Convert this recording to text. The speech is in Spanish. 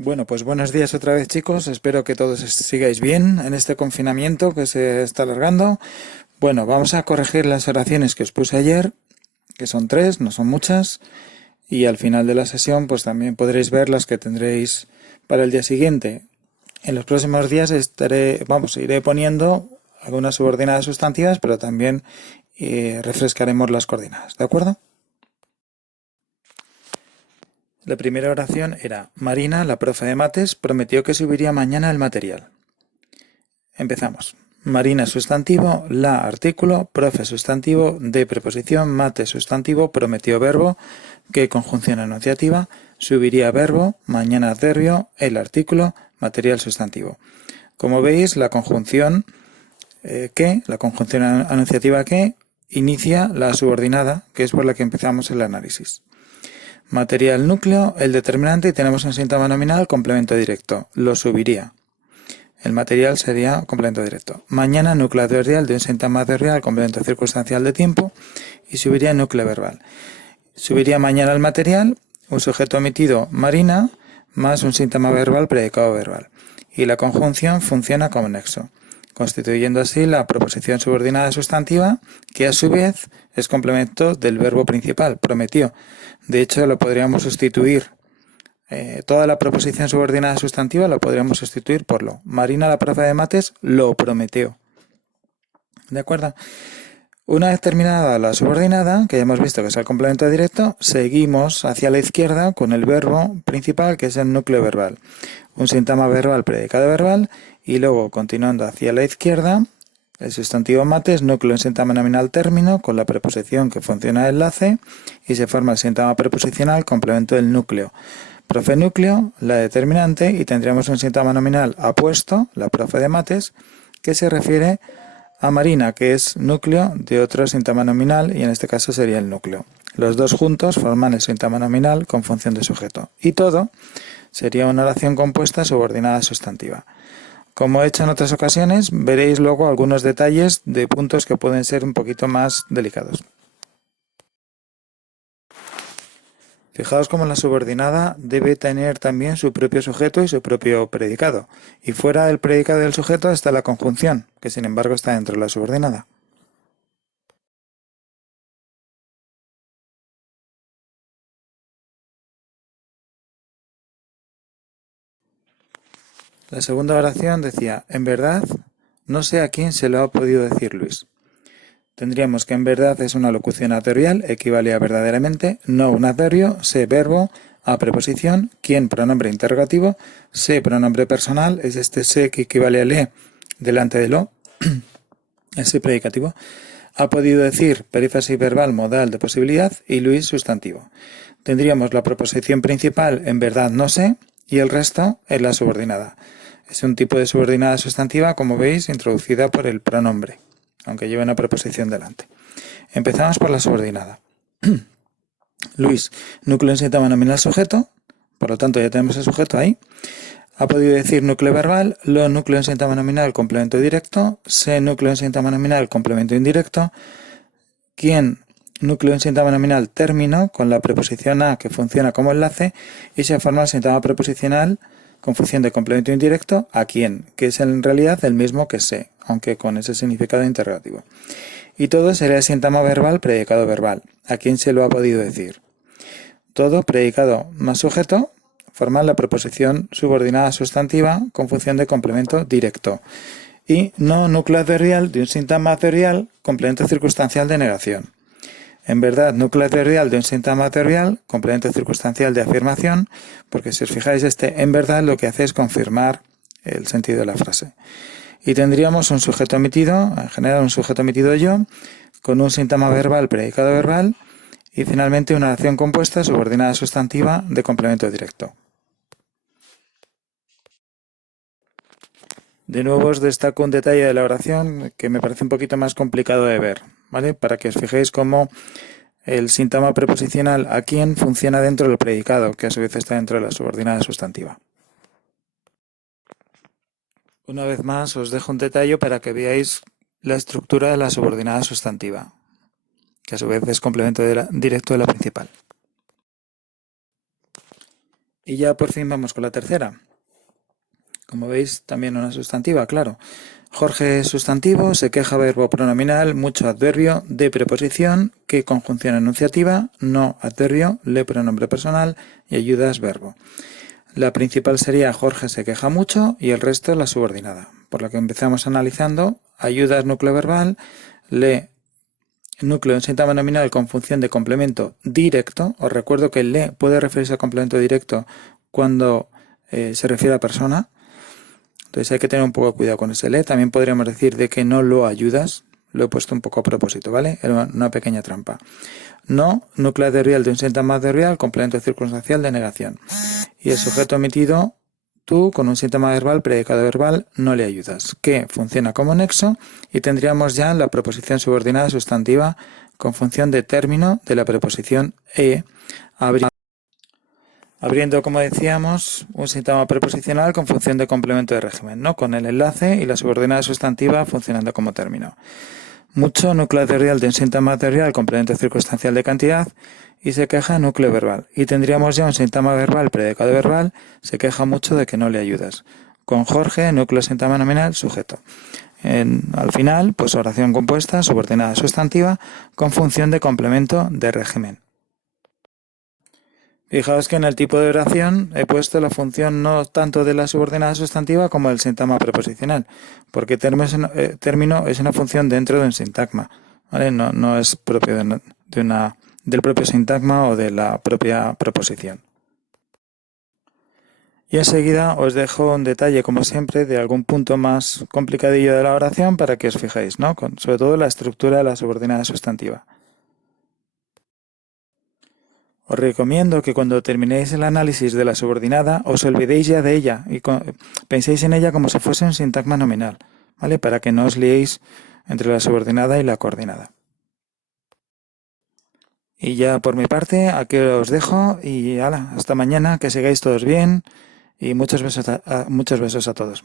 Bueno, pues buenos días otra vez, chicos. Espero que todos sigáis bien en este confinamiento que se está alargando. Bueno, vamos a corregir las oraciones que os puse ayer, que son 3, no son muchas, y al final de la sesión pues también podréis ver las que tendréis para el día siguiente. En los próximos días iré poniendo algunas subordinadas sustantivas, pero también refrescaremos las coordenadas, ¿de acuerdo? La primera oración era: Marina, la profe de mates, prometió que subiría mañana el material. Empezamos. Marina sustantivo, la artículo, profe sustantivo, de preposición, mate sustantivo, prometió verbo, que conjunción enunciativa, subiría verbo, mañana adverbio, el artículo, material sustantivo. Como veis, la conjunción la conjunción enunciativa que, inicia la subordinada, que es por la que empezamos el análisis. Material núcleo, el determinante, y tenemos un síntoma nominal, complemento directo. Lo subiría. El material sería complemento directo. Mañana, núcleo adverbial de un síntoma adverbial, complemento circunstancial de tiempo, y subiría núcleo verbal. Subiría mañana el material, un sujeto omitido, Marina, más un síntoma verbal, predicado verbal. Y la conjunción funciona como nexo, constituyendo así la proposición subordinada sustantiva, que a su vez es complemento del verbo principal, prometió. De hecho, lo podríamos sustituir, toda la proposición subordinada sustantiva la podríamos sustituir por lo. Marina, la profe de mates, lo prometió. ¿De acuerdo? Una vez terminada la subordinada, que ya hemos visto que es el complemento directo, seguimos hacia la izquierda con el verbo principal, que es el núcleo verbal. Un síntoma verbal, predicado verbal, y luego, continuando hacia la izquierda, el sustantivo mates, núcleo en síntoma nominal término, con la preposición que funciona de enlace, y se forma el síntoma preposicional, complemento del núcleo. Profe núcleo, la determinante, y tendríamos un síntoma nominal apuesto, la profe de mates, que se refiere a Marina, que es núcleo de otro síntoma nominal, y en este caso sería el núcleo. Los dos juntos forman el síntoma nominal con función de sujeto. Y todo sería una oración compuesta subordinada sustantiva. Como he hecho en otras ocasiones, veréis luego algunos detalles de puntos que pueden ser un poquito más delicados. Fijaos cómo la subordinada debe tener también su propio sujeto y su propio predicado. Y fuera del predicado del sujeto está la conjunción, que sin embargo está dentro de la subordinada. La segunda oración decía: en verdad, no sé a quién se lo ha podido decir Luis. Tendríamos que en verdad es una locución adverbial, equivale a verdaderamente, no un adverbio, sé verbo, a preposición, quién pronombre interrogativo, sé pronombre personal, es este sé que equivale a le delante de lo, ese predicativo. Ha podido decir, perífrasis verbal modal de posibilidad, y Luis sustantivo. Tendríamos la proposición principal, en verdad no sé, y el resto es la subordinada. Es un tipo de subordinada sustantiva, como veis, introducida por el pronombre, aunque lleve una preposición delante. Empezamos por la subordinada. Luis, núcleo en síntoma nominal sujeto, por lo tanto ya tenemos el sujeto ahí. Ha podido decir núcleo verbal, lo núcleo en síntoma nominal complemento directo, se núcleo en síntoma nominal complemento indirecto, quién núcleo en síntoma nominal término con la preposición a que funciona como enlace y se forma el síntoma preposicional con función de complemento indirecto a quién, que es en realidad el mismo que se, aunque con ese significado interrogativo. Y todo sería el síntoma verbal, predicado verbal. ¿A quién se lo ha podido decir? Todo, predicado más sujeto, forman la preposición subordinada sustantiva con función de complemento directo. Y no núcleo adverbial de un síntoma adverbial, complemento circunstancial de negación. En verdad, núcleo adverbial de un síntoma adverbial, complemento circunstancial de afirmación, porque si os fijáis, en verdad lo que hace es confirmar el sentido de la frase. Y tendríamos un sujeto omitido, en general un sujeto omitido yo, con un síntoma verbal, predicado verbal, y finalmente una oración compuesta subordinada sustantiva de complemento directo. De nuevo os destaco un detalle de la oración que me parece un poquito más complicado de ver, ¿vale? Para que os fijéis cómo el síntoma preposicional a quién funciona dentro del predicado, que a su vez está dentro de la subordinada sustantiva. Una vez más os dejo un detalle para que veáis la estructura de la subordinada sustantiva, que a su vez es complemento directo de la principal. Y ya por fin vamos con la tercera. Como veis, también una sustantiva, claro. Jorge es sustantivo, se queja verbo pronominal, mucho adverbio, de preposición, que conjunción enunciativa, no adverbio, le pronombre personal y ayudas verbo. La principal sería Jorge se queja mucho y el resto la subordinada. Por lo que empezamos analizando, ayudas núcleo verbal, le núcleo en síntoma nominal con función de complemento directo. Os recuerdo que el le puede referirse a complemento directo cuando se refiere a persona. Entonces hay que tener un poco de cuidado con ese le. También podríamos decir de que no lo ayudas. Lo he puesto un poco a propósito, ¿vale? Era una pequeña trampa. No, núcleo adverbial de un síntoma adverbial, complemento circunstancial de negación. Y el sujeto omitido, tú, con un síntoma verbal, predicado verbal, no le ayudas, que funciona como nexo y tendríamos ya la preposición subordinada sustantiva con función de término de la preposición e, abriendo, como decíamos, un síntoma preposicional con función de complemento de régimen, ¿no? Con el enlace y la subordinada sustantiva funcionando como término. Mucho, núcleo adverbial de un síntoma adverbial, complemento circunstancial de cantidad, y se queja núcleo verbal. Y tendríamos ya un síntoma verbal, predicado verbal, se queja mucho de que no le ayudas. Con Jorge, núcleo síntoma nominal, sujeto. Al final, pues oración compuesta, subordinada sustantiva, con función de complemento de régimen. Fijaos que en el tipo de oración he puesto la función no tanto de la subordinada sustantiva como del sintagma preposicional, porque término es una función dentro de un sintagma, ¿vale? No es propio del propio sintagma o de la propia proposición. Y enseguida os dejo un detalle, como siempre, de algún punto más complicadillo de la oración para que os fijéis, ¿no? Sobre todo la estructura de la subordinada sustantiva. Os recomiendo que cuando terminéis el análisis de la subordinada os olvidéis ya de ella y penséis en ella como si fuese un sintagma nominal, ¿vale? Para que no os liéis entre la subordinada y la coordinada. Y ya por mi parte, aquí os dejo y hasta mañana, que sigáis todos bien y muchos besos a todos.